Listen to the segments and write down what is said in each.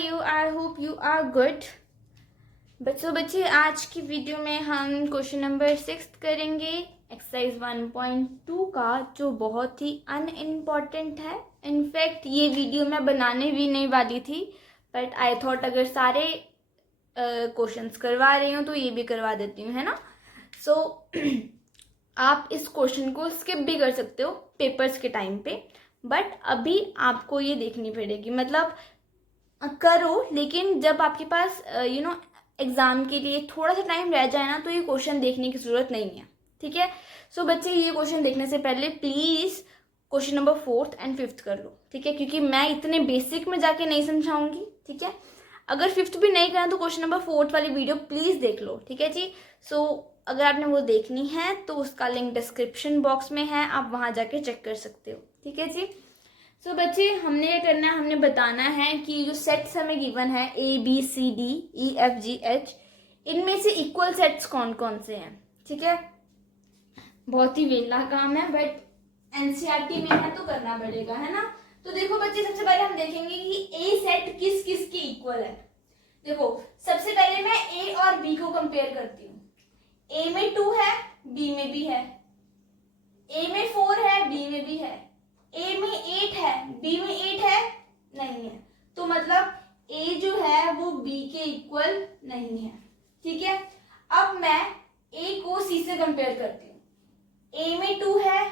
you? I hope you are good. बच्चे आज की वीडियो में हम क्वेश्चन नंबर 6 करेंगे एक्सरसाइज 1.2 का, जो बहुत ही अनइम्पॉर्टेंट है. इनफैक्ट ये वीडियो मैं बनाने भी नहीं वाली थी, बट आई थॉट अगर सारे क्वेश्चंस करवा रही हूँ तो ये भी करवा देती हूँ, है ना. सो आप इस क्वेश्चन को स्किप भी कर सकते हो पेपर्स के टाइम पे, बट अभी आपको ये देखनी पड़ेगी. मतलब करो, लेकिन जब आपके पास एग्ज़ाम के लिए थोड़ा सा टाइम रह जाए ना, तो ये क्वेश्चन देखने की ज़रूरत नहीं है. ठीक है. सो बच्चे, ये क्वेश्चन देखने से पहले please question number 4th and 5th कर लो. ठीक है, क्योंकि मैं इतने बेसिक में जाके नहीं समझाऊंगी. ठीक है. अगर 5th भी नहीं करना तो क्वेश्चन नंबर 4th वाली वीडियो प्लीज़ देख लो. ठीक है जी. सो अगर आपने वो देखनी है तो उसका लिंक डिस्क्रिप्शन बॉक्स में है, आप वहाँ जाके चेक कर सकते हो. ठीक है जी. सो बच्चे, हमने क्या करना है, हमने बताना है कि जो सेट्स हमें गिवन है ABCDEFGH, इनमें से इक्वल सेट्स कौन कौन से हैं. ठीक है. बहुत ही वेला काम है, बट एनसीईआरटी में है तो करना पड़ेगा, है ना. तो देखो बच्चे, सबसे पहले हम देखेंगे कि ए सेट किस किस के इक्वल है. देखो, सबसे पहले मैं ए और बी को कंपेयर करती हूँ. ए में 2 है, बी में भी है. ए में 4 है, बी में भी है. ए में 8 है, बी में 8 है, नहीं है. तो मतलब ए जो है वो बी के इक्वल नहीं है. ठीक है. अब मैं ए को सी से कंपेयर करती हूँ. ए में 2 है,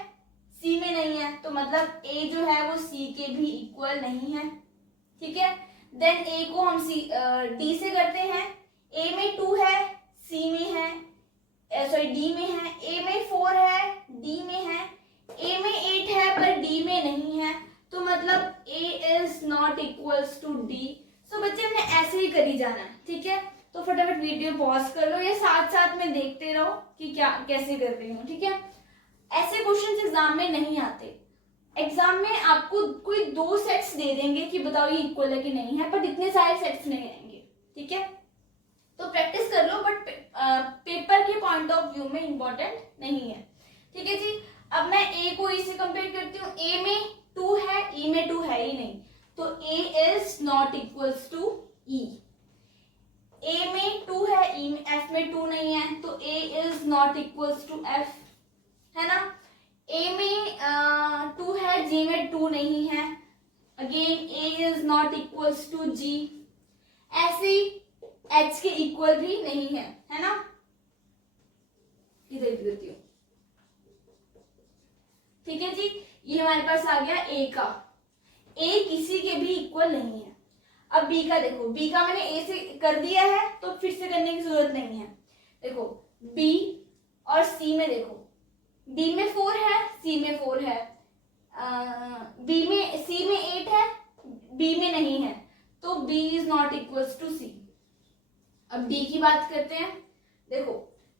सी में नहीं है, तो मतलब ए जो है वो सी के भी इक्वल नहीं है. ठीक है. देन ए को हम डी से करते हैं. ए में 2 है, सी में है, डी में है. ए में 4 है, डी में है. ए में 8 है पर डी में नहीं है, तो मतलब A is not equals to D. So बच्चे, हमने ऐसे ही करी जाना है. ठीक है. तो फटाफट वीडियो पॉज कर लो, या साथ साथ में देखते रहो कि क्या कैसे कर रही हूँ. ठीक है. ऐसे क्वेश्चन एग्जाम में नहीं आते. एग्जाम में आपको कोई 2 सेट्स दे देंगे कि बताओ ये इक्वल है कि नहीं है, पर इतने सारे सेट्स नहीं आएंगे. ठीक है. तो प्रैक्टिस कर लो, बट पेपर के पॉइंट ऑफ व्यू में इंपॉर्टेंट नहीं है. ठीक है जी. अब मैं ए को ई से कंपेयर करती हूँ. ए में 2 है, ई में 2 है ही नहीं, तो A is not equals to ई. ए में 2 है, ई में एफ में 2 नहीं है, तो A is not equals to F, है ना. ए में 2 है, जी में 2 नहीं है, again A is not equals to G. ऐसे एच के इक्वल भी नहीं है ना. इधर देती हूँ. ठीक है जी. ये हमारे पास आ गया ए का. ए किसी के भी इक्वल नहीं है. अब बी का देखो. बी का मैंने ए से कर दिया है, तो फिर से करने की जरूरत नहीं है. देखो, बी और सी में देखो. बी में 4 है, सी में 4 है. सी में 8 है, बी में नहीं है, तो B is not equals to C. अब डी की बात करते हैं. देखो,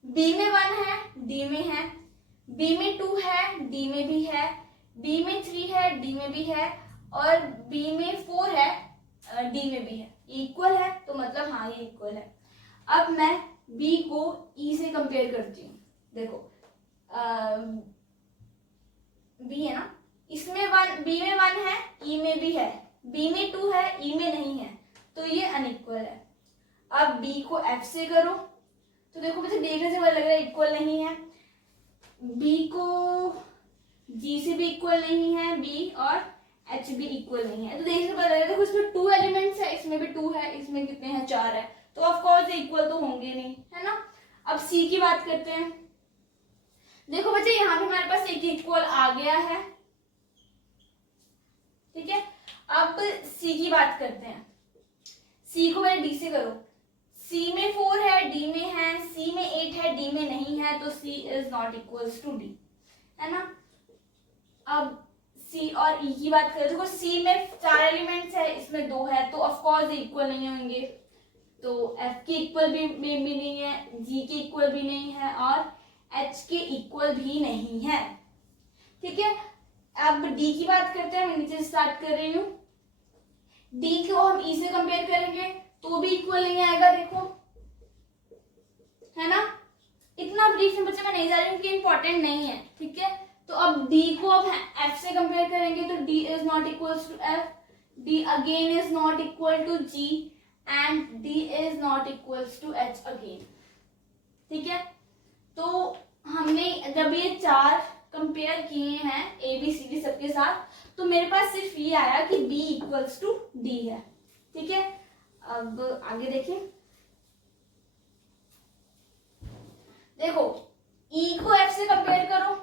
बी में 1 है, डी में है. बी में 2 है, डी में भी है. बी में 3 है, डी में भी है. और बी में 4 है, डी में भी है. इक्वल है, तो मतलब हाँ, ये इक्वल है. अब मैं बी को ई से कंपेयर करती हूँ. देखो, बी है ना, इसमें 1, बी में 1 है, ई में भी है. बी में 2 है, ई में नहीं है, तो ये अनइक्वल है. अब बी को एफ से करो, तो देखो मुझे देखने से पता लग रहा है इक्वल नहीं है. बी को जी से भी इक्वल नहीं है, बी और एच भी इक्वल नहीं है. तो देखने से पता लग रहा है, देखो इसमें 2 एलिमेंट्स है, इसमें भी 2 है, इसमें कितने हैं, 4 है, तो ऑफ कोर्स इक्वल तो होंगे नहीं, है ना. अब सी की बात करते हैं. देखो बच्चे, यहाँ पे हमारे पास एक इक्वल आ गया है. ठीक है. अब सी की बात करते हैं. सी को पहले डी से करो. सी में 4 है, डी में है. सी में 8 है, डी में नहीं है, तो C is not equals to D, है ना. अब सी और ई की बात करें. देखो, सी में 4 एलिमेंट्स है, इसमें 2 है, तो ऑफ कोर्स इक्वल नहीं होंगे. तो एफ के इक्वल भी नहीं है, जी के इक्वल भी नहीं है, और एच के इक्वल भी नहीं है. ठीक है. अब डी की बात करते हैं. मैं नीचे स्टार्ट कर रही हूँ. डी को हम ई से कंपेयर करेंगे तो भी इक्वल नहीं आएगा. देखो, है ना. इतना ब्रीफ में बच्चे मैं नहीं जा रही हूँ कि इंपॉर्टेंट नहीं है. ठीक है. तो अब डी को अब एफ से कंपेयर करेंगे, तो D is not equals to F. D again is not equal to G and D is not equals to H again. ठीक है, तो हमने जब ये चार कंपेयर किए हैं A B C D सबके साथ, तो मेरे पास सिर्फ ये आया कि B इक्वल्स टू D है. ठीक है, अब आगे देखें. देखो E को F से कंपेयर करो,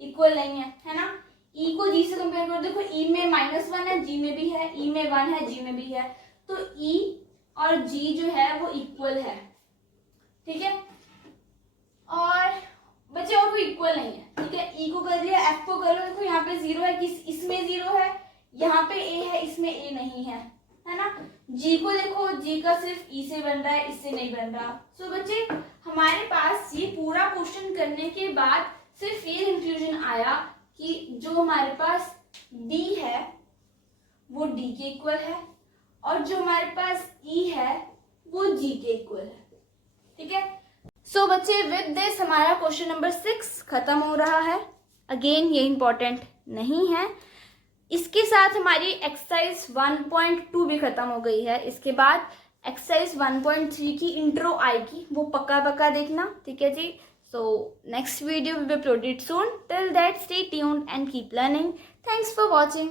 इक्वल नहीं है ना. E को G से कंपेयर करो, देखो E में -1 है, G में भी है, E में 1 है, G में भी है, तो E और G जो है वो इक्वल है. ठीक है, और बच्चे और कोई इक्वल नहीं है. ठीक है, E को कर लिया, F को कर लो. देखो यहाँ पे 0 है, किस इसमें 0 है, यहाँ पे A है, इसमें A नहीं है ना. G को देखो, G का सिर्फ E से बन रहा है, इससे नहीं बन रहा. सो बच्चे हमारे पास ये पूरा क्वेश्चन करने के बाद सिर्फ ये कंक्लूजन आया कि जो हमारे पास D है वो D के इक्वल है और जो हमारे पास E है वो G के इक्वल है. ठीक है, सो बच्चे विद दिस हमारा क्वेश्चन नंबर 6 खत्म हो रहा है. अगेन ये इम्पोर्टेंट नहीं है. इसके साथ हमारी एक्सरसाइज 1.2 भी खत्म हो गई है. इसके बाद एक्सरसाइज 1.3 की इंट्रो आएगी, वो पक्का देखना. ठीक है जी. So next video will be uploaded soon. Till that, stay tuned and keep learning. Thanks for watching.